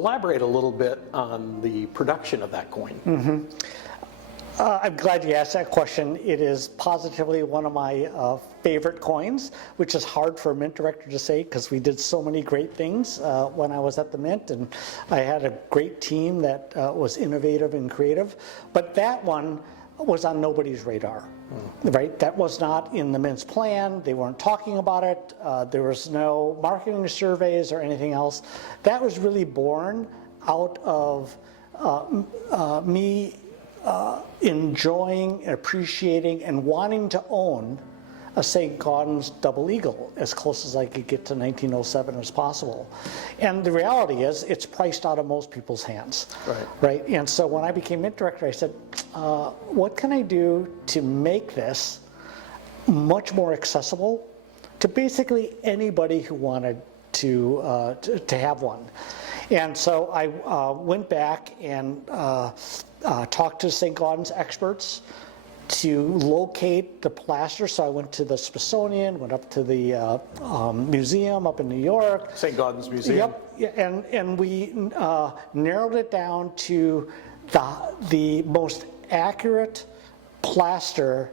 elaborate a little bit on the production of that coin. I'm glad you asked that question. It is positively one of my favorite coins, which is hard for a mint director to say because we did so many great things when I was at the mint, and I had a great team that was innovative and creative. But that one was on nobody's radar, right? That was not in the Mint's plan. They weren't talking about it. There was no marketing surveys or anything else. That was really born out of me enjoying, appreciating, and wanting to own a St. Gaudens double eagle as close as I could get to 1907 as possible. And the reality is it's priced out of most people's hands. Right? And so when I became mint director, I said, what can I do to make this much more accessible to basically anybody who wanted to have one? And so I went back and talked to St. Gaudens experts to locate the plaster. So I went to the Smithsonian, went up to the museum up in New York. St. Gaudens Museum. Yep, and we narrowed it down to the most accurate plaster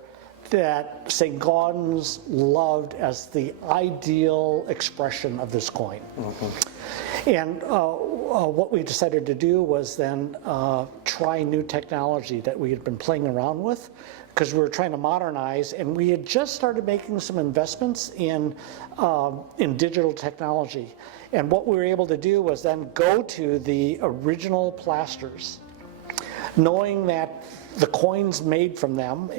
that St. Gaudens loved as the ideal expression of this coin. And what we decided to do was then try new technology that we had been playing around with, because we were trying to modernize, and we had just started making some investments in digital technology. And what we were able to do was then go to the original plasters, knowing that the coins made from them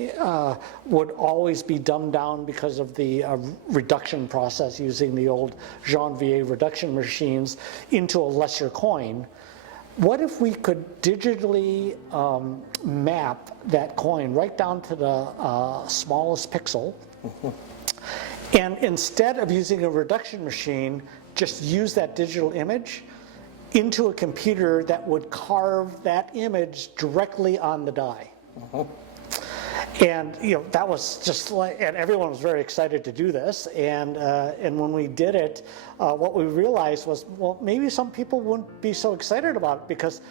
would always be dumbed down because of the reduction process using the old Janvier reduction machines into a lesser coin. What if we could digitally map that coin right down to the smallest pixel, and instead of using a reduction machine, just use that digital image into a computer that would carve that image directly on the die. And that was just like, and everyone was very excited to do this. And when we did it, what we realized was, well, maybe some people wouldn't be so excited about it because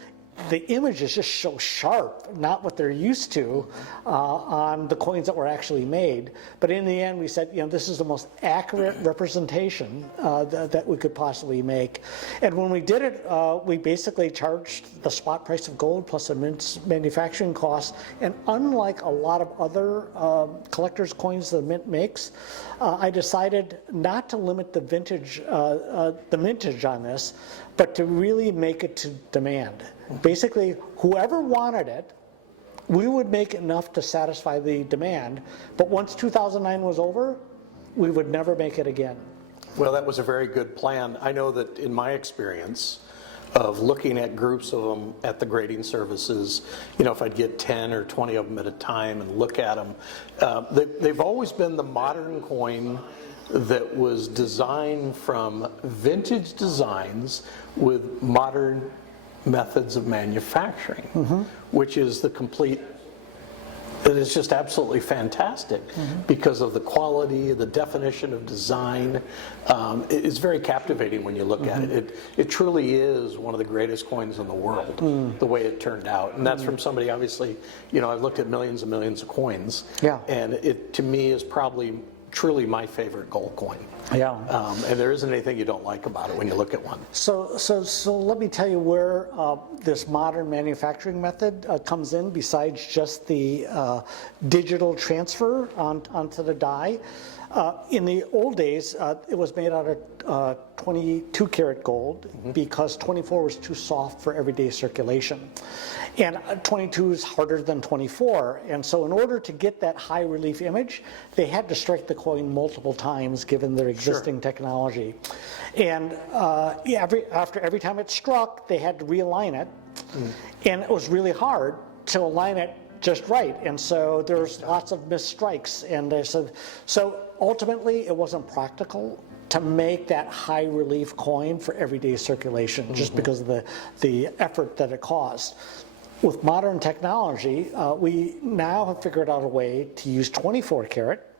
the image is just so sharp, not what they're used to on the coins that were actually made. But in the end, we said, this is the most accurate representation that we could possibly make. And when we did it, we basically charged the spot price of gold plus the mint's manufacturing costs. And unlike a lot of other collector's coins the mint makes, I decided not to limit the vintage, the mintage on this, but to really make it to demand. Basically, whoever wanted it, we would make enough to satisfy the demand, but once 2009 was over, we would never make it again. Well, that was a very good plan. I know that in my experience of looking at groups of them at the grading services, if I'd get 10 or 20 of them at a time and look at them, they've always been the modern coin that was designed from vintage designs with modern methods of manufacturing, which is the complete, it is just absolutely fantastic because of the quality, the definition of design. It's very captivating when you look at it. It truly is one of the greatest coins in the world, the way it turned out. And that's from somebody, obviously, I've looked at millions and millions of coins, and it, to me, is probably truly my favorite gold coin. And there isn't anything you don't like about it when you look at one. So let me tell you where this modern manufacturing method comes in, besides just the digital transfer onto the die. In the old days, it was made out of 22 karat gold because 24 was too soft for everyday circulation. And 22 is harder than 24. And so in order to get that high relief image, they had to strike the coin multiple times given their existing technology. And every time it struck, they had to realign it. And it was really hard to align it just right. And so there's lots of missed strikes. And they said, so ultimately it wasn't practical to make that high relief coin for everyday circulation just because of the effort that it caused. With modern technology, we now have figured out a way to use 24 karat,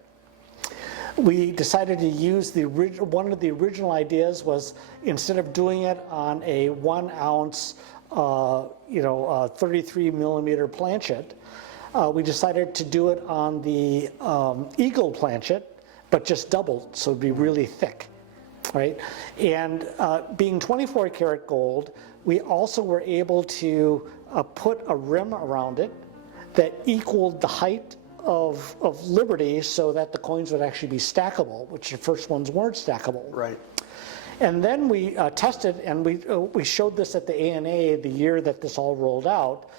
we decided to use one of the original ideas was, instead of doing it on a 1 ounce 33 millimeter planchet, we decided to do it on the Eagle planchet, but just doubled, so it'd be really thick, right? And being 24 karat gold, we also were able to put a rim around it that equaled the height of Liberty, so that the coins would actually be stackable, which the first ones weren't stackable. Right. And then we tested, and we showed this at the ANA the year that this all rolled out.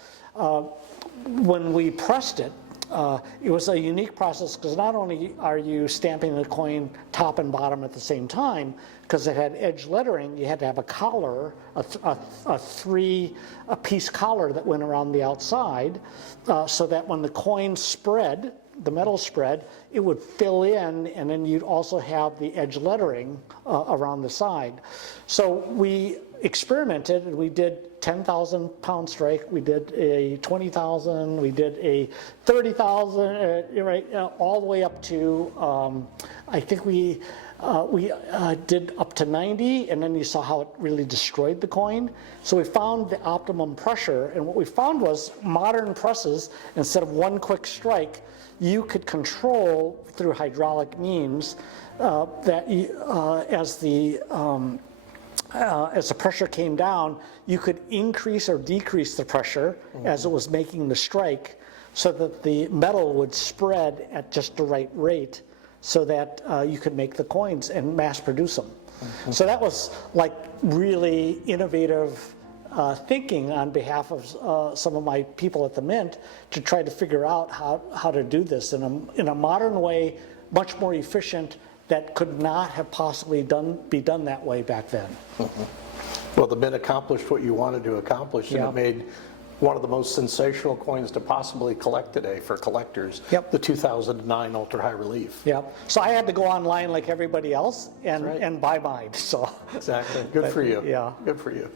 When we pressed it, it was a unique process, because not only are you stamping the coin top and bottom at the same time, because it had edge lettering, you had to have a collar, a three-piece collar that went around the outside, so that when the coin spread, the metal spread, it would fill in, and then you'd also have the edge lettering around the side. So we experimented, and we did 10,000 pound strike, we did a 20,000, we did a 30,000, right, all the way up to, I think we did up to 90, and then you saw how it really destroyed the coin. So we found the optimum pressure, and what we found was modern presses, instead of one quick strike, you could control through hydraulic means that as the pressure came down, you could increase or decrease the pressure as it was making the strike, so that the metal would spread at just the right rate, so that you could make the coins and mass produce them. So that was like really innovative thinking on behalf of some of my people at the Mint, to try to figure out how to do this in a modern way, much more efficient, that could not have possibly be done that way back then. Well, the Mint accomplished what you wanted to accomplish, and Yeah. it made one of the most sensational coins to possibly collect today for collectors, Yep. the 2009 Ultra High Relief. Yeah. So I had to go online like everybody else and right. buy mine. So Exactly. Good for you. Yeah. Good for you.